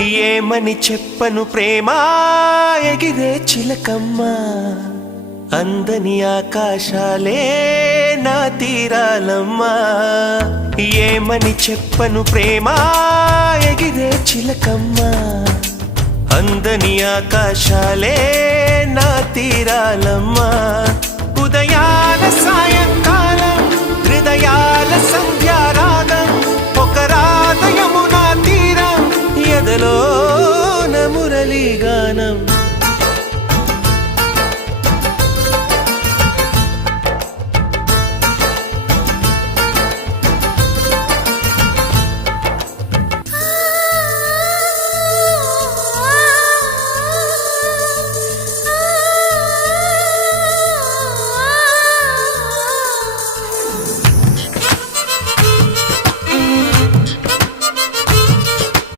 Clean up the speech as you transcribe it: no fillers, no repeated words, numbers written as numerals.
ఏమని చెప్పను ప్రేమ ఎగిరే చిలకమ్మ అందని ఆకాశాలే నా తీరాలమ్మా ఏమని చెప్పను ప్రేమ ఎగిరే చిలకమ్మ అందని ఆకాశాలే నా తీరాలమ్మా ఉదయాల సాయంకాలం హృదయాల సంధ్య